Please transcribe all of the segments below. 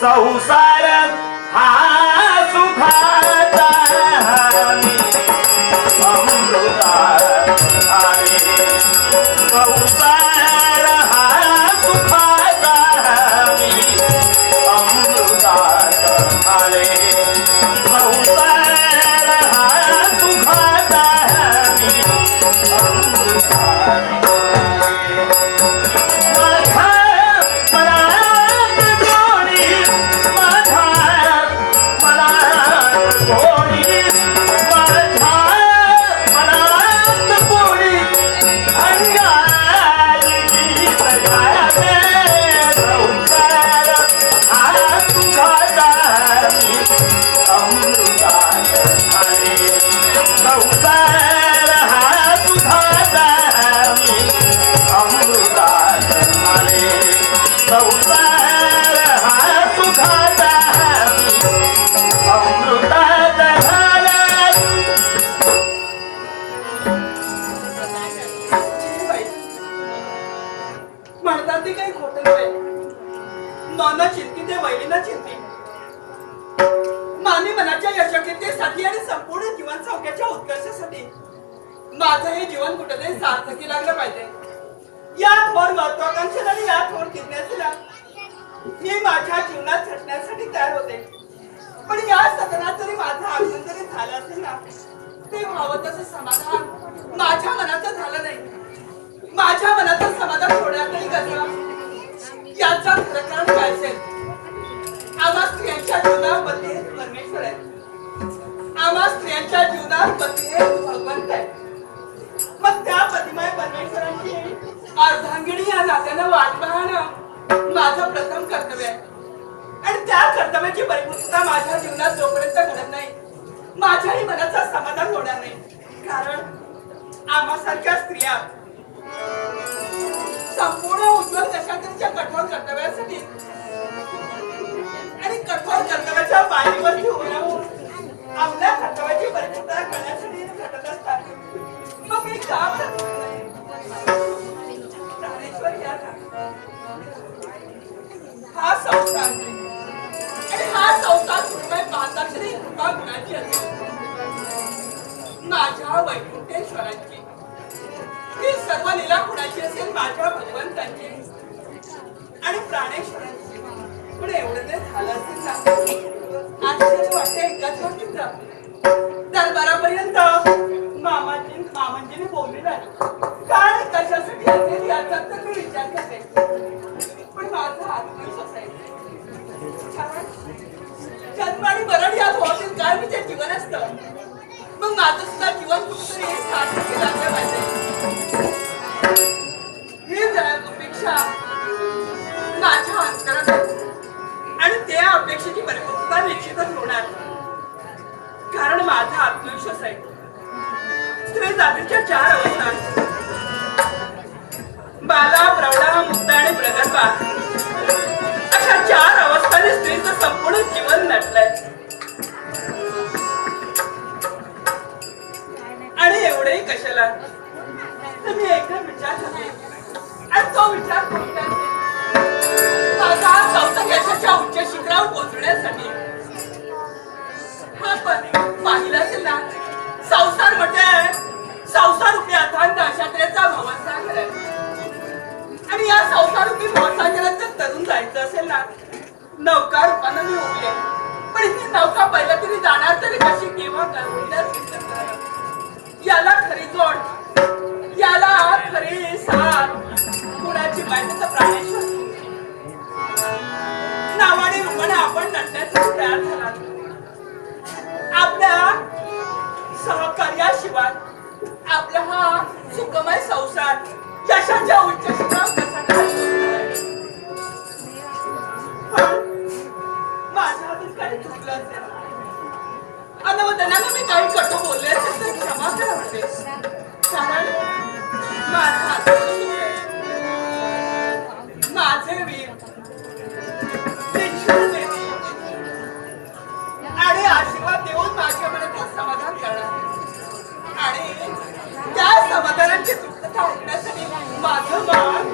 संसार हा सुखाचा हमी अमृतात आले संसार हा सुखाचा हमी अमृतात आले संसार हा सुखाचा हमी अमृतात म्हणतात ते काही खोटं नव्हे. नाना चिंती ते वैलीना चिंती. मानवी मनाच्या यशस्वीतेसाठी आणि संपूर्ण जीवन सौख्याच्या उत्कर्षासाठी माझं हे जीवन कुठेतरी सार्थकी लागलं पाहिजे. या थोर महत्वाकांक्षेला आणि या थोर जिज्ञासेला मी माझ्या जीवनात झटण्यासाठी तयार होते. पण या सदनात जरी माझं आगमन जरी झालं असेल ना, ते व्हावं तसं समाधान माझ्या मनाचं झालं नाही. माझ्या मनाचं समाधान होण्यातही कसं याचा खरं कारण काय असेल? आम्हा स्त्रियांच्या जीवनात पती हे परमेश्वर आहे. आम्हा स्त्रियांच्या जीवनात पती हे भगवंत आहे. मग त्या पतिमय परमेश्वरांची अर्धांगिनी या नात्यानं वाट पाहणं माझं प्रथम कर्तव्य आहे. आणि त्या कर्तव्याची परिपूर्तता माझ्या जीवनात जोपर्यंत घडत नाही, माझ्याही मनाचं समाधान होणार नाही. कारण आम्हासारख्या स्त्रिया संपूर्ण उज्ज्वल दशांच्या कठोर कर्तव्यासाठी आणि कठोर कर्तव्याच्या पायरीवरती उभं राहून आपल्या कर्तव्याची परिपूर्तता करण्यासाठी झटत असतात. मग मी का प्राणेश्वर या हा संसार आणि हा संसार सुखमय पाहताक्षणी कृपा गुणाची असते. माझ्या वैकुंठेश्वरांची ही सर्व लीला कुणाची असेल? माझ्या भगवंतांची आणि प्राणेश्वरांची. पण एवढं ते झालं असेल ना, आश्चर्य वाटते एकाच गोष्टीचं. दरबारापर्यंत मामांजीने बोलले नाही. काय कशासाठी असेल याचा तर मी विचार करते. पण माझा आत्मविश्वास आहे जन्म आणि मरण या दोघांतील काय मी ते जीवन असतं. मग माझं सुद्धा जीवन कुठेतरी सार्थकी लागलं पाहिजे. ही अपेक्षा माझ्या अंतरात आहे आणि त्या अपेक्षेची परिपूर्तता निश्चितच होणार. कारण माझा आत्मविश्वास आहे. स्त्री जातीच्या 4 अवस्था, बाला, प्रौढा, मुक्ता आणि प्रगल्भा, अशा 4 अवस्थांनी स्त्रीचं संपूर्ण जीवन नटलंय. आणि एवढेही कशाला? तर मी एकदा विचार करते आणि तो विचार कोणता? माझा संसार यशाच्या उच्च शिखरावर पोहोचण्यासाठी. हा पण पाहिलं असेल ना, संसार म्हणजे संसार रूपी अथांग नक्षत्राचा भवसागर आहे. आणि या संसार रूपी भवसागरात जर तरुण जायचं असेल ना, नौका रूपानं मी उभी आहे. पण ही नौका पहिला तरी जाणार तरी कशी, केव्हा याला खरी जोड, याला खरी साथ कुणाची माहिती? तर प्राणेश्वर. नावाने रूपाने आपण नटण्यासाठी तयार झाला. आपल्या सहकार्याशिवाय आपला हा सुखमय संसार यशाच्या उच्च शिखरावर कसा काय पण माझ्या हातून काही चुकलं असेल, अनवधनानं मी काही कटू बोलले असेल तर क्षमा करा म्हणते. कारण माझा आत्मविश्वास आहे. माझे वीर आणि आशीर्वाद देऊन माझ्या मनाचं समाधान करणार. आणि त्या समाधानाची तृप्तता होण्यासाठी माझं मन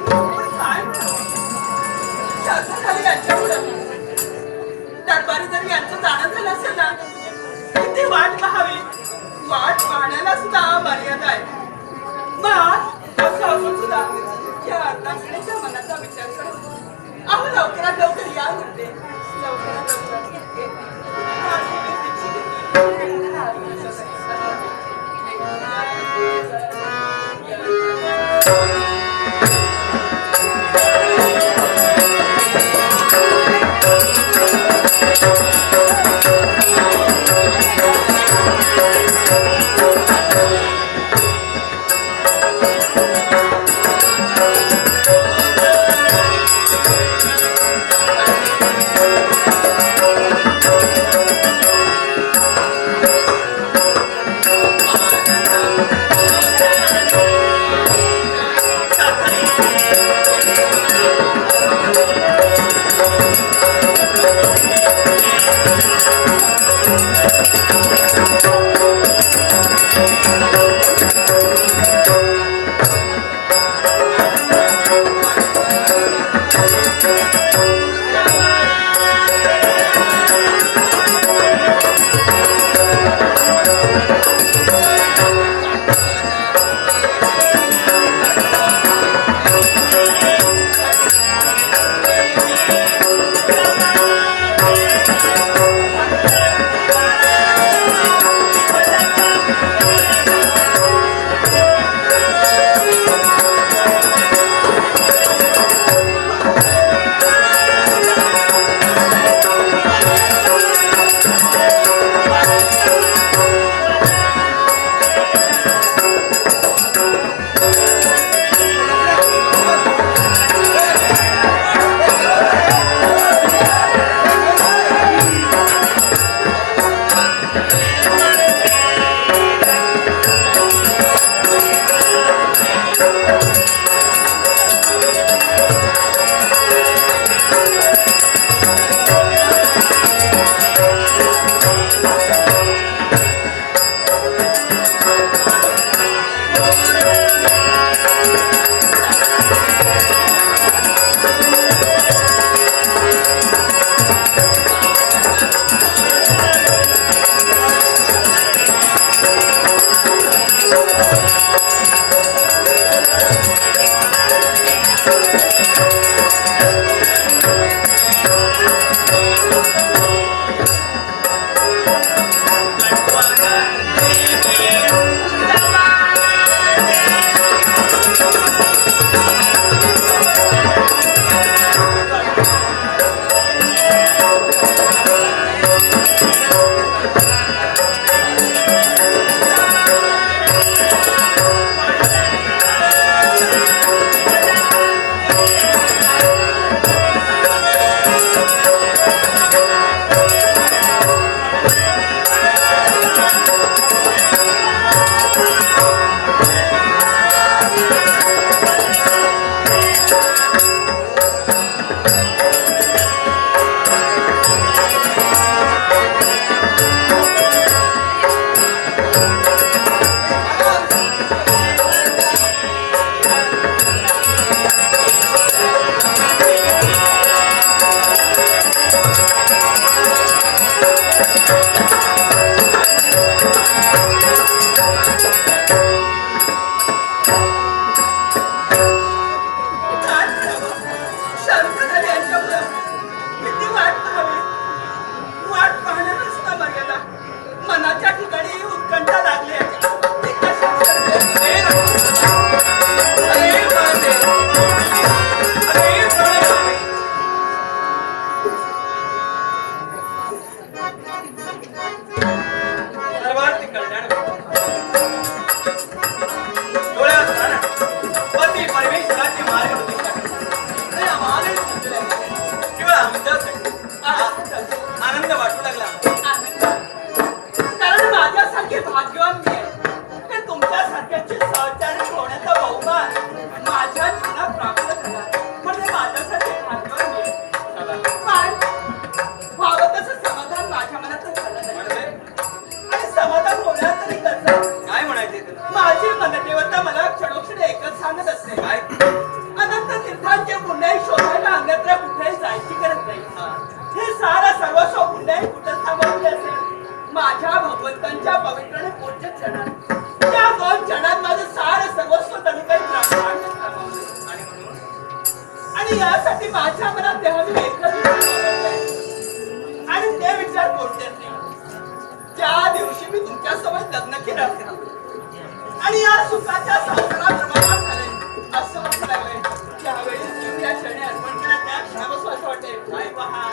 आणि यासाठी माझ्या मनात देवाने एकच विचार वावरलाय. आणि ते विचार कोणते नाही. ज्या दिवशी मी तुमच्यासोबत लग्न केलं आणि या सुखाच्या संसारात रममाण झाले असं वाटू लागलंय. त्यावेळी जीव या क्षणी अर्पण केला त्या क्षणापासून असं वाटतंय काय पहा.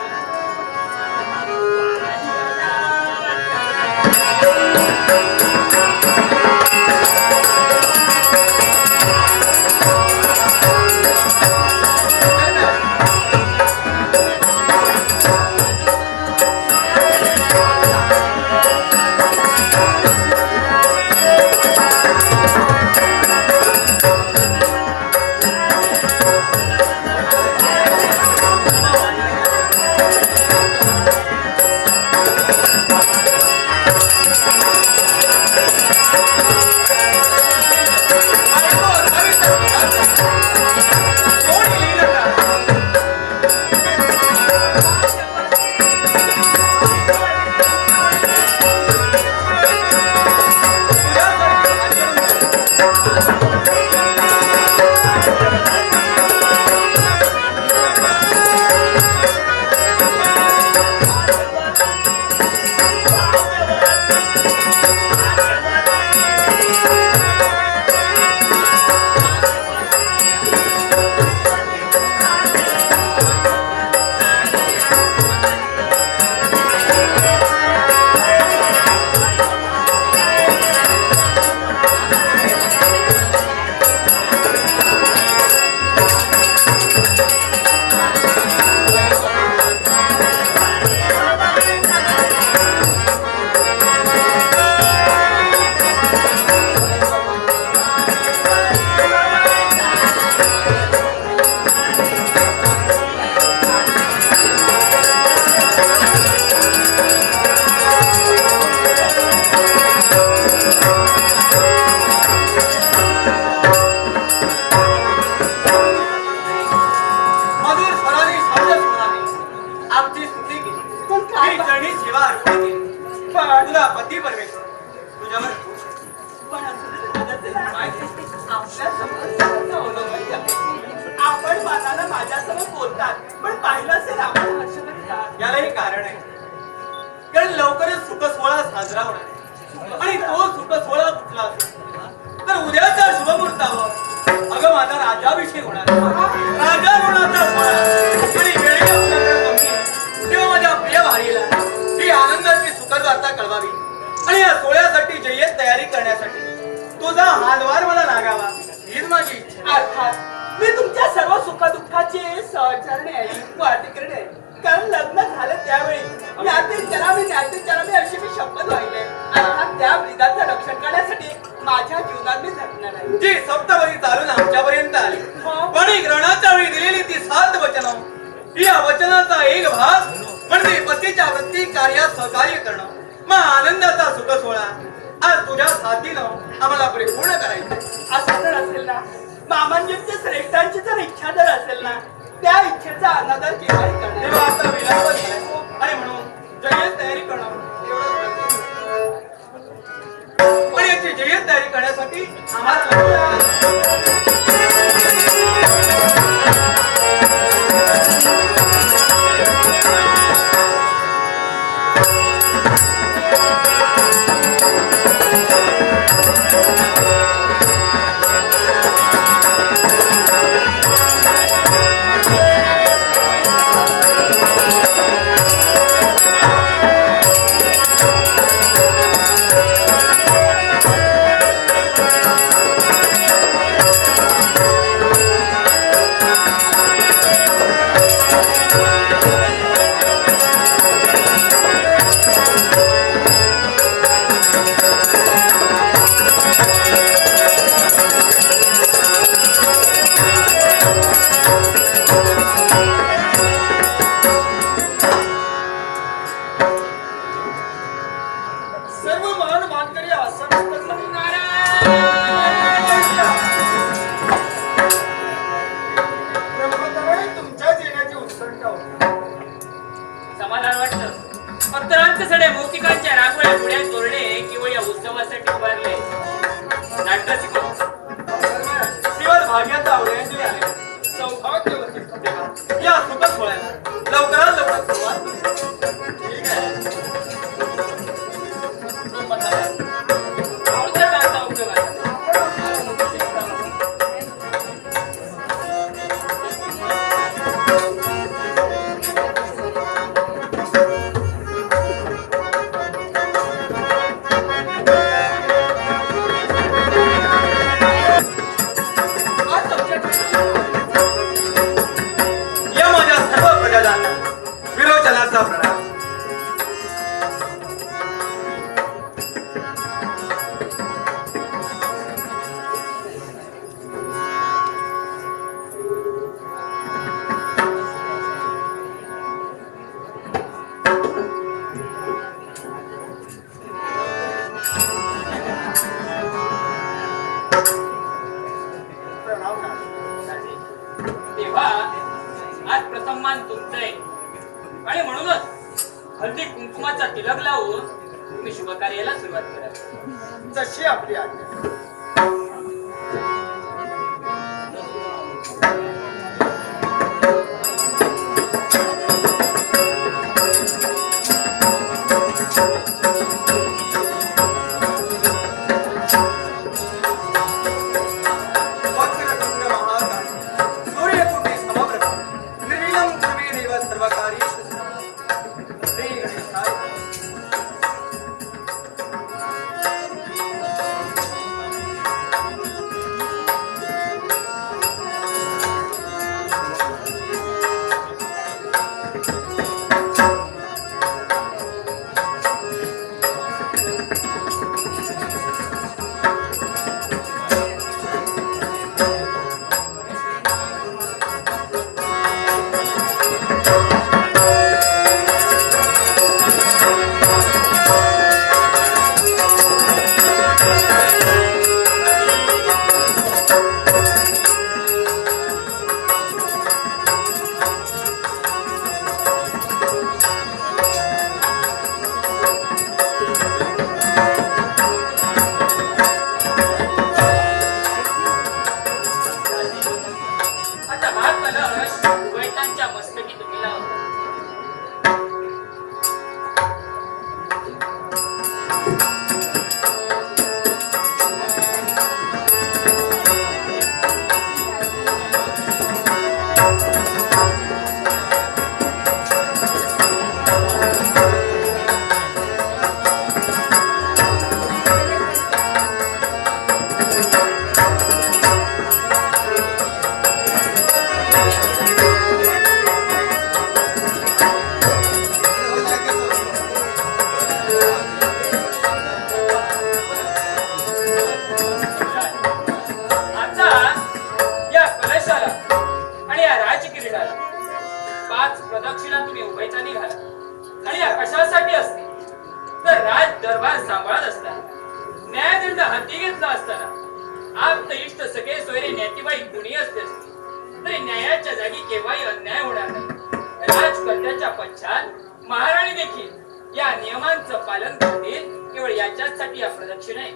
यालाही कारण आहे. कारण लवकरच सुखसोहळा साजरा होणार आहे आणि तो सुखसोहळा कुठला असेल तर उद्याच्या शुभमुहूर्तावर अगं माझा राज्याभिषेक होणार राजा होण्याचा सोहळा आणि वेळी आपल्याकडे कमी तेव्हा माझ्या प्रिय भारीला ही आनंदाची सुखद वार्ता कळवावी आणि या सोहळ्यासाठी जय्यत तयारी करण्यासाठी तुझा हातभार मला लागावा हीच माझी इच्छा. अर्थात मी तुमच्या सर्व सुखदुःखाचे सहचरणे आहे वाटेकरणे आहे. कारण लग्न झालं त्यावेळी ज्ञाती अशी मी शपथ वाहिली आहे. अर्थात त्या विधाचं रक्षण करण्यासाठी माझ्या जीवनात मी झटणार आहे. जी सप्तपदी चालून आमच्यापर्यंत आली पण एक रणाच्या वेळी दिलेली ती 7 वचनं या वचनाचा एक भाग म्हणजे पतीच्या वृत्ती कार्यात सहकार्य करणं मग आनंदाचा सुख सोहळा आज तुझ्या साथीनं आम्हाला परिपूर्ण करायचं. असं जर असेल ना मामांजींच्या श्रेष्ठांची जर इच्छा जर असेल ना त्या इच्छेचा अनादर केव्हाही करणार तेव्हा आता विलाप दिलाय आणि म्हणून जय्यत तयारी करणं पण याची जय्यत तयारी करण्यासाठी आम्हाला समाधान वाटतं. भक्तरांचे सडे मौक्तिकांच्या रांगोळ्या पुढ्या तोरणे केवळ या उत्सवासाठी उभारले नाट्य शिकवतो दिवस भाग्याचा आवडण्याचे आले सौभाग्यवती सुख सोहळ्याला लवकरात लवकर सुरुवात करू. ठीक आहे. पुढच्या काळचा उपयोग आहे. आज आमच्याकडे या माझ्या सर्व प्रजाजनांना विरोचनाचा प्रणाम. तेव्हा आज प्रथम मान तुमचं आहे आणि म्हणूनच हल्दी कुंकुमाचा तिलक लावून तुम्ही शुभ कार्याला सुरुवात करा. जशी आपली आज्ञा. वक्रतुंड महाकाय, सूर्यकोटी समप्रभ, निर्विघ्नं कुर्वीरेव सर्वकार्येषु सर्वदा. श्री गणेशाय. आता हा कलश वैतांच्या मस्तकी तुम्ही लावा. आता या कलशाला आणि या राजकिरीटाला 5 प्रदक्षिणा तुम्ही उभयतानी घाला. आणि या कशासाठी असते तर राज दरबार सांभाळत असताना न्यायदंड हाती घेतला असताना आप्त इष्ट सगळे सोयरे नेतीबाई कुणी असते तरी न्यायाच्या जागी केव्हाही अन्याय होणार नाही. राजकर्त्याच्या पश्चात महाराणी देखील या नियमांचं पालन करतील. केवळ याच्यासाठी या प्रदक्षिणा आहे.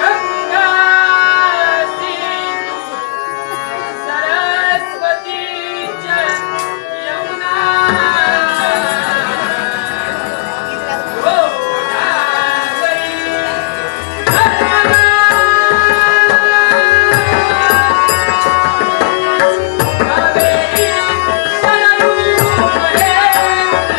गंगा सिंधू सरस्वती च यमुना गोदावरी कावेरी सरयू महेंद्र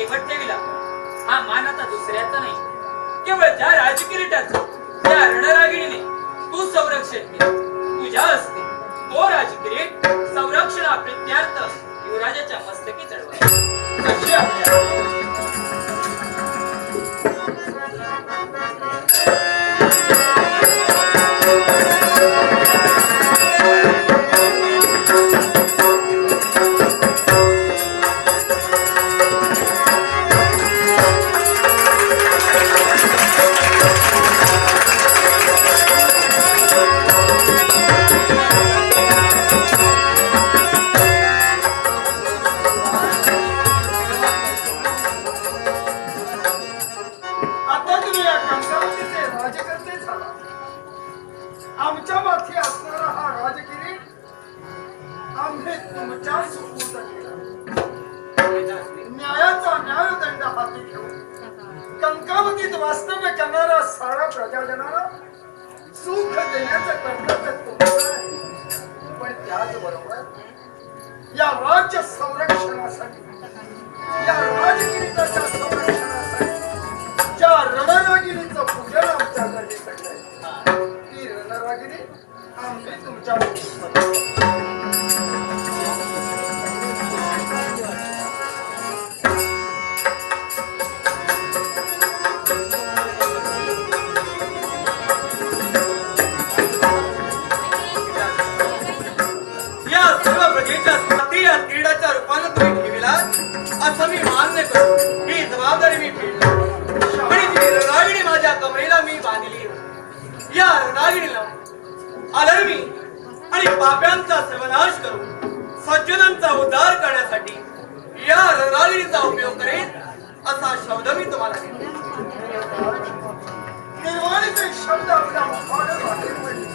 तेवट ठेविला हा मान आता दुसऱ्याचा नाही, केवळ त्या राजकिरीटाचा त्या रणरागिणीने तू संरक्षण केलं. तुझ्या हस्ते तो राजकिरीट संरक्षणा प्रित्यार्थ युवराजाच्या मस्तकी चढवा. कशी आपल्या आता तुम्ही या कंसावतीचे राजकर्ते झाला. आमच्या माथी असणारा हा राजकिरीट आम्ही तुमच्या सुपूर्द केला. न्यायाचा न्यायदंड हाती घेऊन कंकावतीत वास्तव्य करणारा सारा प्रजाजनाला सुख देण्याचं कर्तव्य तुमचं आहे. पण त्याचबरोबर या राज्य संरक्षणासाठी, या राजकिरीटाच्या संरक्षणासाठी ज्या रणरागिणीचं पूजन आमच्या घरी घडलंय, ती रणरागिणी आम्ही तुमच्या या सर्व प्रजेच्या स्वाती या क्रीडाच्या रूपानं तुम्ही ठेविला असं मी मान्य करतो. ही जबाबदारी मी पेलली आणि ती रणरागिणी माझ्या कमरेला मी बांधली. या रणरागिणीला अधर्मी आणि पाप्यांचा सर्वनाश करून सज्जनांचा उद्धार करण्यासाठी या रणरागिणीचा उपयोग करेन असा शब्द मी तुम्हाला देतो. निर्वाणीचे शब्द आपल्या मुखावर बाहेर पडले.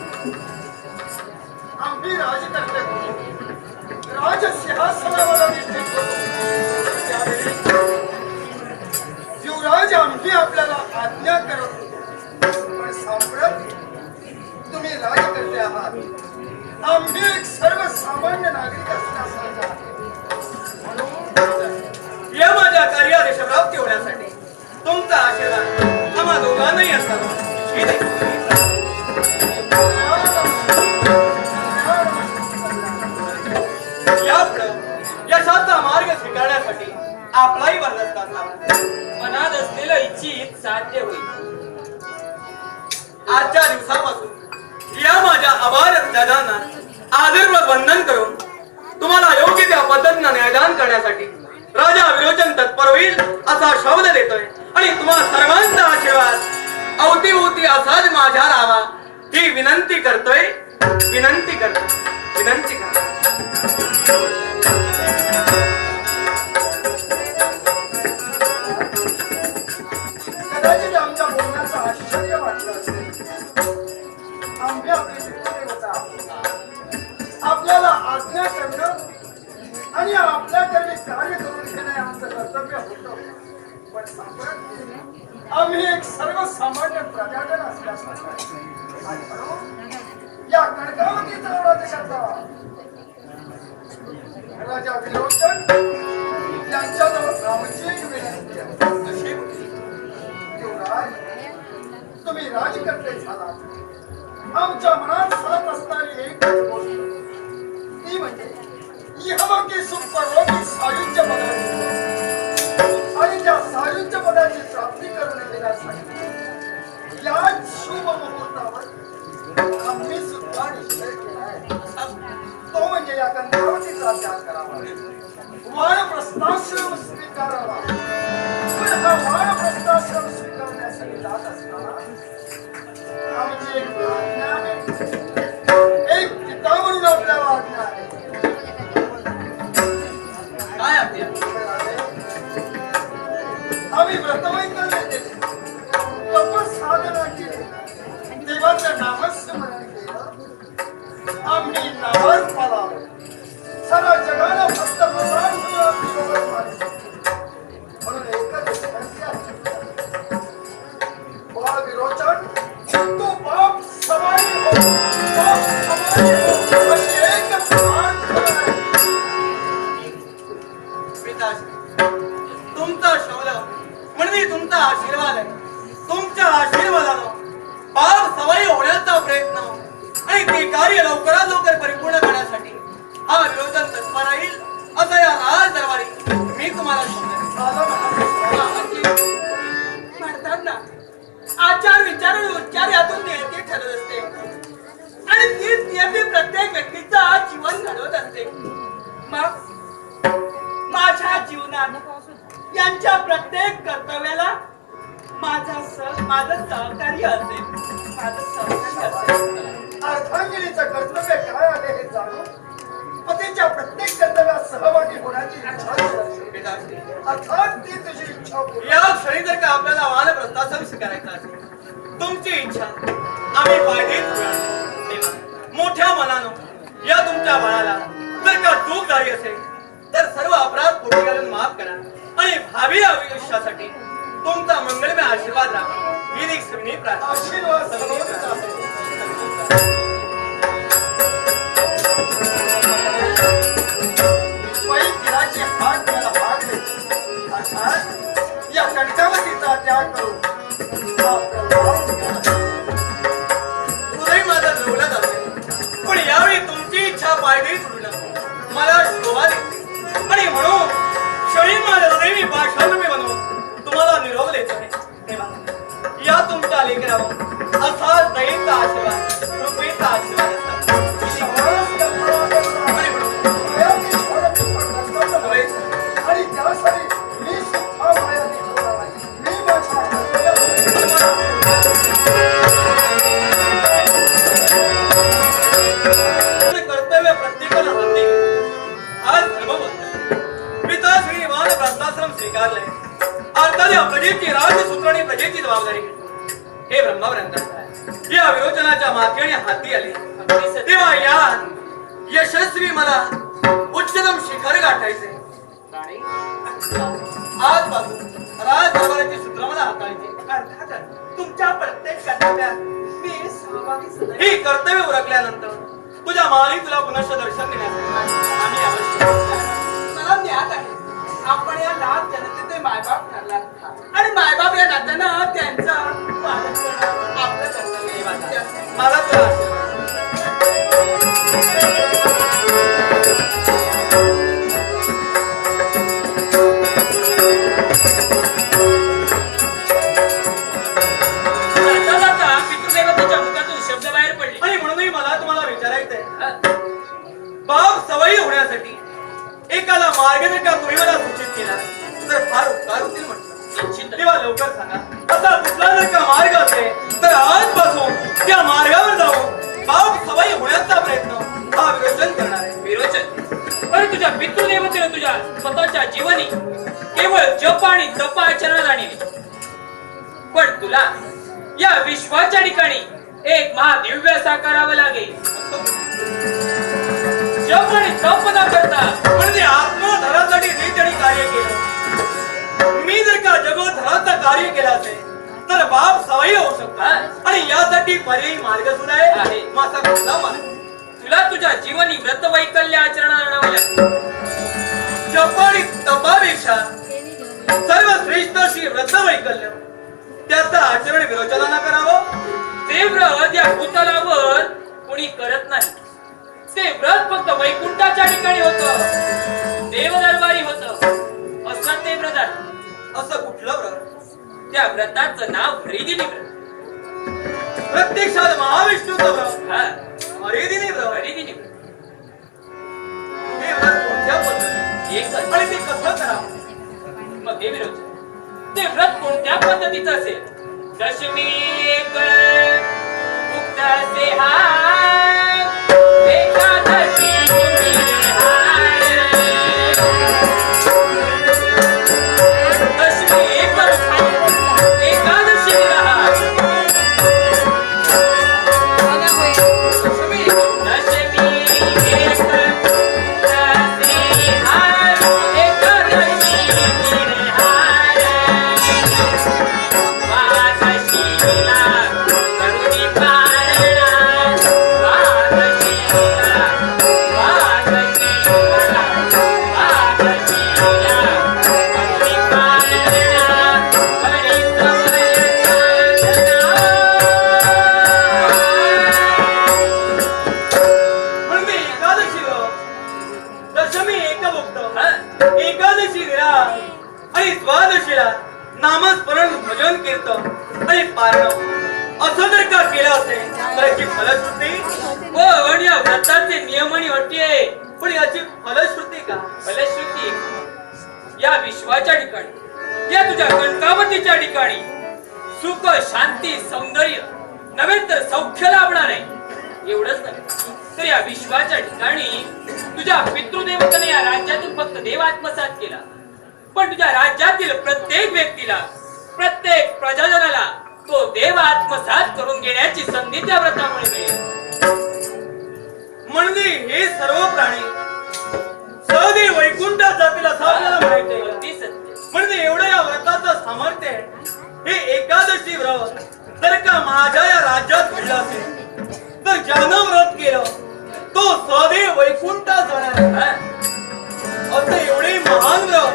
आम्ही राजकर्ते होतो, राजसिंहासनावर अधिष्ठित होतो. त्यावेळी युवराज आम्ही आपल्याला आज्ञा करत होतो. पण सांप्रत तुम्ही राजकर्ते आहात, आम्ही एक सर्वसामान्य नागरिक असण्यासारखे आहे. म्हणून या माझ्या कार्यात यशप्राप्ती होण्यासाठी तुमचा आशीर्वाद आम्हा दोघांनाही असावा ही देखील मी सांगतो. यापुढे यशाचा मार्ग स्वीकारण्यासाठी आपलाही बरदास्त असावा. मनात असलेलं इच्छित साध्य होईल. आजच्या दिवसापासून या माझ्या आभार दादांना आदरपूर्वक वंदन करून तुम्हाला योग्य त्या पद्धतीनं न्यायदान करण्यासाठी राजा विरोचन तत्पर होईल असा शब्द देतोय आणि तुम्हा सर्वांचा आशीर्वाद अवतीभोवती असाच माझ्या राहावा ही विनंती करतोय. विनंती करतोय. विनंती करतोय. कदाचित आमच्या बोलण्याचं आश्चर्य वाटलं असेल. आम्ही आपले पितृदेवता आहोत. आपल्याला आज्ञा करणं आणि आपल्याकडे कार्य करून घेणं हे आमचं कर्तव्य होतं. पण सांगत आम्ही एक सर्वसामान्य प्रजाजन असल्यासारखं आणि म्हणून या कणकावतीचा राजशब्द राजा विरोचन यांच्याजवळ आमची एक विनंती आहे. अशी युवराज, तुम्ही राजकर्ते झालात. आमच्या मनात सतत असणारी एकच गोष्ट, ती म्हणजे इहलोकी सुख परलोकी सायुज्य पदाची आणि त्या सायुज्य पदाची प्राप्ती करून देण्यासाठी याच शुभ मुहूर्तावर आम्ही सुद्धा निश्चय केला आहे. तो म्हणजे या कंकावतीचा त्याग करावा, वानप्रस्थाश्रम स्वीकारावा. पण हा वानप्रस्थाश्रम स्वीकारण्यासाठी जात असताना आमची एक आज्ञा आहे, एक पिता म्हणून आपल्याला आज्ञा आहे. काय आपल्या आम्ही व्रतवैकल्य केले, तपसाधना केली, देवाचं नामस्मरण केलं, आम्ही नावार पाळावं. सारा जगाला फक्त भगवान आपल्याबरोबर मानले. म्हणून एकच विनंती आहे, बाळ विरोचन, तू बाप सभा मग माझ्या जीवनात यांच्या प्रत्येक कर्तव्याला माझं सहकार्य असेल. माझं सहकार्य असेल. अर्धांगिनीचं कर्तव्य काय आहे हे जाणून पतीच्या प्रत्येक कर्तव्यात सहभागी होण्याची इच्छा दर्शवली. अर्थात ती तुझी इच्छा पूर्ण या क्षणी जर का आपल्याला वानप्रस्थाश्रम स्वीकारायचा असेल, तुमची इच्छा आम्ही पायदीच देवा. मोठ्या मनानं या तुमच्या बाळाला जर का चूक झाली असेल तर सर्व अपराध पोटी घालून माफ करा आणि भावी आयुष्यासाठी तुमचा मंगलमय आशीर्वाद राहा ही एक सगळी प्रार्थना. आशीर्वाद सर्वच आहे. बाई तिळाची हात मला हात देते. अर्थात या कणकावतीचा त्याग करून हृदय माझा जवळच असेल, पण यावेळी तुमची इच्छा पायदळी तुडणं मला शोभा देते आणि म्हणून क्षणी माझं हृदय मी भाषांतमी बनवून तुम्हाला निरोप देत आहे. तेव्हा या तुमच्या लेकरावर असा दयेचा आशीर्वाद कृपेचा आशीर्वाद असतात. आणि म्हणून आणि त्यासाठी मी सुद्धा मायाने ठेवणार आहे. मी कर्तव्य प्रत्येकाला हाती घेऊन आज धर्मबद्ध पिता श्री वान वृद्धाश्रम स्वीकारलंय. अर्थाने प्रजेची राजसूत्र आणि प्रजेची जबाबदारी हे ब्रह्मवृंद या विरोचनाच्या माथेने हाती आले. तेव्हा या यशस्वी मला उच्चतम शिखर गाठायचे. आजपासून राज दरबाराची सूत्र मला हाताळायची. अर्थातच तुमच्या प्रत्येक कर्तव्यात मी सहभागी सुद्धा. ही कर्तव्य उरकल्यानंतर तुझ्या माली तुला पुनश्च दर्शन देण्यासाठी आम्ही अवश्य. मला ज्ञात आहे आपण या लाभ जनतेचे मायबाप ठरला आणि मायबाप या नात्यानं त्यांचं पालन करणं आपलं कर्तव्य आहे. मला तुला आशीर्वाद. जाता जाता पितृदेवतेच्या मुखातून शब्द बाहेर पडले. आणि म्हणूनही मला तुम्हाला विचारायचंय, बाप सवयी होण्यासाठी एकाला मार्ग जर का तुम्ही मला सूचित केला तर फार उपकार होतील म्हटलं. तेव्हा लवकर सांगा असा कुठला जर का मार्ग असेल तर आजपासून त्या मार्गावर जाऊन बाप सवयी होण्याचा प्रयत्न हा विरोचन करणार आहे. विरोचन पण तुझ्या पितृदेवतेने तुझ्या स्वतःच्या जीवनी केवळ जप आणि तप आचरण आणले. पण तुला या विश्वाच्या ठिकाणी एक महादिव्य साकारावं लागेल. जप आणि तप न करता म्हणजे आत्मोधरासाठी रीत आणि कार्य केलं. मी जर का जगोधराचं कार्य केलं असेल तर बाप सवयी होऊ शकतात आणि यासाठी पर्यायी मार्ग सुद्धा आहे. माझा कुठला मार्ग? तुला तुझ्या जीवनी व्रत वैकल्य आचरण आणावं लागेल. जप आणि तपापेक्षा सर्वश्रेष्ठ श्री व्रत वैकल्य त्याचं आचरण विरोचनानं करावं. ते व्रत या भूतलावर कोणी करत नाही. ते व्रत फक्त वैकुंठाच्या ठिकाणी होतं, देवदरबारी होतं. असं ते व्रत आहे. असं कुठलं व्रत? त्या व्रताचं नाव हरिदिनी व्रत. प्रत्यक्षात महाविष्णूचं व्रत हा, हरिदिनी व्रत. हरिदिनी व्रत. हे व्रत कोणत्या पद्धतीने एकच. आणि ते कसं करावं? मग हे विरोध. ते व्रत कोणत्या पद्धतीचं असेल? दशमी एक मुक्त देहाय, एकादशी निहाय. दशमी एक एकादशी निहाय. दशमी एक मुक्त देहाय, एकादशी निहाय. वादशीला करुणी पारणा, वादशीला, वादशीला, वादशीला करुणी पारणा, हरिसमय साधना. म्हणजे एकादशी दशमी एकभुक्त हा? एकादशी निराळ आणि द्वादशीला नामस्मरण भजन कीर्तन आणि पारण असं जर का केलं असेल तर याची फलश्रुती पण या व्रताचे नियम आणि अटी आहे. पण याची फलश्रुती काय? सुख शांती सौंदर्य नव्हे तर सौख्य लाभणार आहे. एवढंच नाही तर या विश्वाच्या ठिकाणी तुझ्या पितृदेवतेने या राज्यातून फक्त देव आत्मसात केला, पण तुझ्या राज्यातील प्रत्येक व्यक्तीला प्रत्येक प्रजाजनाला तो देव आत्मसात करून घेण्याची संधी त्या व्रतामुळे मिळेल. म्हणजे हे सर्व प्राणी सहदे वैकुंठात जातील असं आपल्याला माहिती आहे. अगदी सत्य. म्हणजे एवढं या व्रताचं सामर्थ्य आहे. हे एकादशी व्रत जर का माझ्या या राज्यात घडलं असेल तर ज्यानं व्रत केलं तो सहदे वैकुंठात जाणार आहे. हा? असं एवढे महान व्रत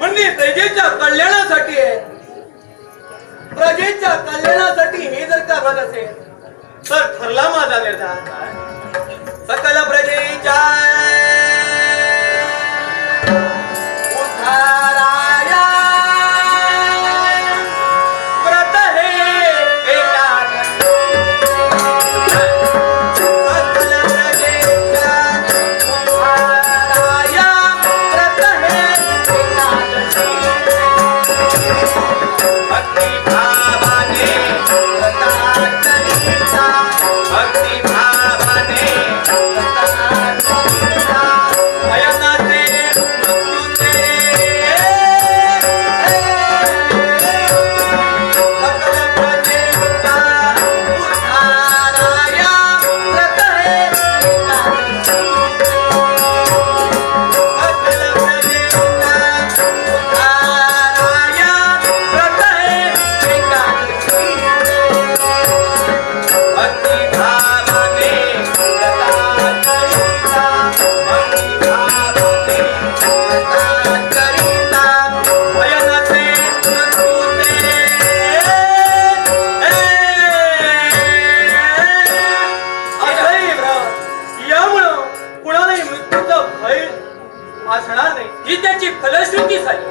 म्हणजे प्रजेच्या कल्याणासाठी आहे. प्रजेच्या कल्याणासाठी हे जर का व्रत असेल तर ठरला माझा निर्धार. सकल प्रजेच्या उद्धाराया व्रत हे एकादशी. सकल प्रजेच्या उद्धाराया व्रत हे एकादशी. भक्ती भावाने व्रताचरिता, भक्ती भावाने व्रताचरिता, भयनाचे मृत्यूचे सकल प्रजेचा उद्धाराया व्रत हे एकादशी. सकल प्रजेचा उद्धाराया व्रत हे एकादशी. भक्ती भावाने व्रताचरिता, भक्ती भावाने व्रताचरिता, भयनाचे मृत्यूचे असंही व्रत. यामुळं कुणालाही मृत्यूचं भय असणार नाही. ही त्याची फलश्रुती झाली.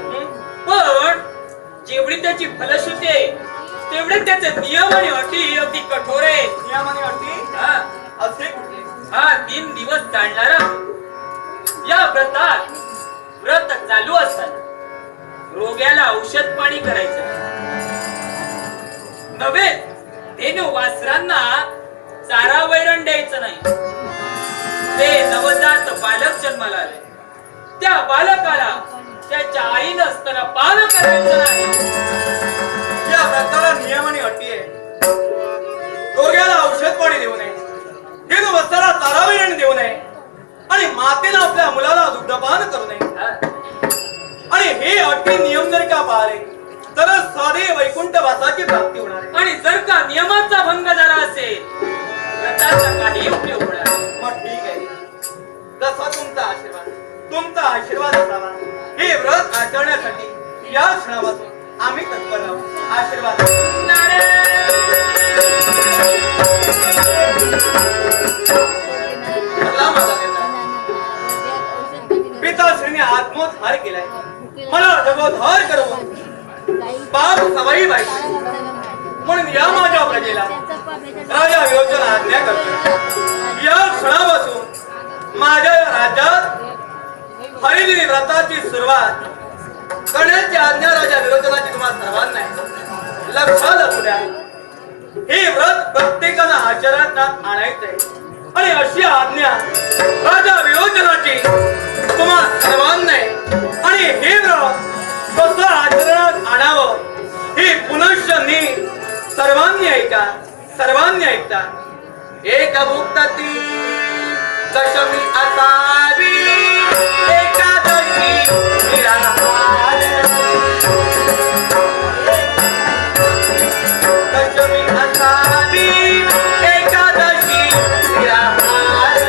पण जेवढी त्याची फलश्रुती आहे तेवढे त्याचे नियम आणि अटी अगदी कठोर आहे. नियमाने अटी हा? असे कुठले? हा 3 दिवस चालणारा या व्रतात व्रत चालू असताना रोग्याला औषध पाणी करायचं नव्हे. धेनू वासरांना चारा वैरण द्यायचं नाही. ते नवजात बालक जन्माला आले त्या बालकाला त्याच्या आईनं स्तनपान करायचं नाही. या व्रताला नियम आणि अटी आहे. रोग्याला औषध पाणी देऊ नये, हे वस्त्राला चारावरण देऊ नये आणि मातेला आपल्या मुलाला दुग्धपान करू नये. हा? आणि हे अटी नियम जर का पाळले तरच साधे वैकुंठ वासाची प्राप्ती होणार आहे. आणि जर का नियमाचा भंग झाला असेल व्रताचा काही उपयोग होणार नाही. मग ठीक आहे. जसा तुमचा आशीर्वाद असावा हे व्रत आचरण्यासाठी या क्षणापासून आम्ही तत्पर आहोत. आशीर्वाद. ठरला माझा निर्धार. पिताश्रीने आत्मोद्धार केलाय. मला जगोद्धार करून बाप सवाई बाई म्हणून या माझ्या प्रजेला राजा विरोचन आज्ञा करतो. या क्षणापासून माझ्या या राज्यात हरिदिनी व्रताची सुरुवात करण्याची आज्ञा राजा विरोचनाची तुम्हाला सर्वांना आहे. लक्षात असू द्या हे व्रत प्रत्येकानं आचरणात आणायचंय आणि अशी आज्ञा राजा विरोचनाची तुम्हा सर्वांना आहे. आणि हे व्रत कसं आचरणात आणावं हे पुनश्च सर्वांनी ऐका. सर्वांनी ऐकता. एक भुक्तती दशमी असावी एकादशी निराहार. दशमी असावी एकादशी निराहार.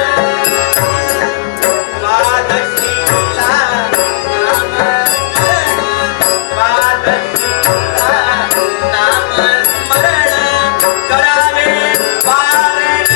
द्वादशीला नामस्मरण करावे वारण.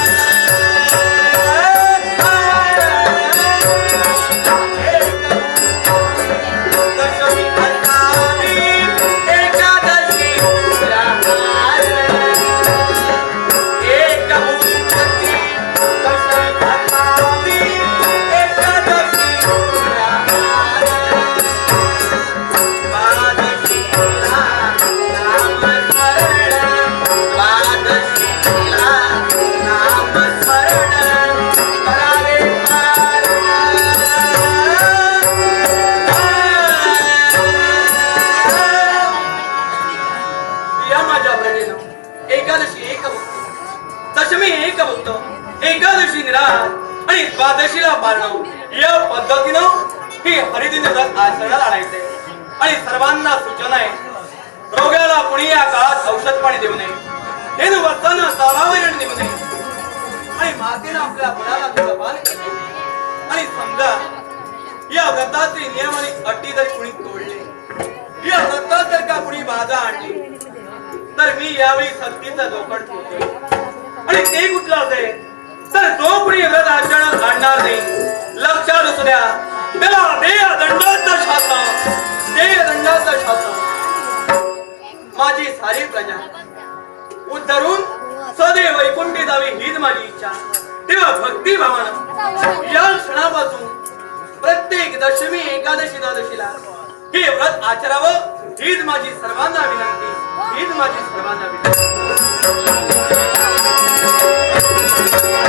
की हरिदिन व्रत आचरणात आणायचे आणि सर्वांना सूचना आहे रोग्याला कुणी या काळात औषध पाणी देऊ नये हे वर्ताना सावावरण देऊ नये आणि मातेनं आपल्या मुलाला जबान केले आणि समजा या व्रताचे नियम आणि अटी जर कुणी तोडले या व्रतात जर का कुणी बाधा आणली तर मी यावेळी सक्तीचा जोखड ठेवतोय आणि ते कुठलं असेल तर जो कुणी व्रत आचरणात आणणार नाही लक्षात असू द्या त्याला दंडाचं शासन माझी सारी प्रजा उद्धरून सदैव वैकुंठी जावी हीच माझी इच्छा तेव्हा भक्ती भावानं या क्षणापासून प्रत्येक दशमी एकादशी द्वादशीला हे व्रत आचरावं हीच माझी सर्वांना विनंती हीच माझी सर्वांना विनंती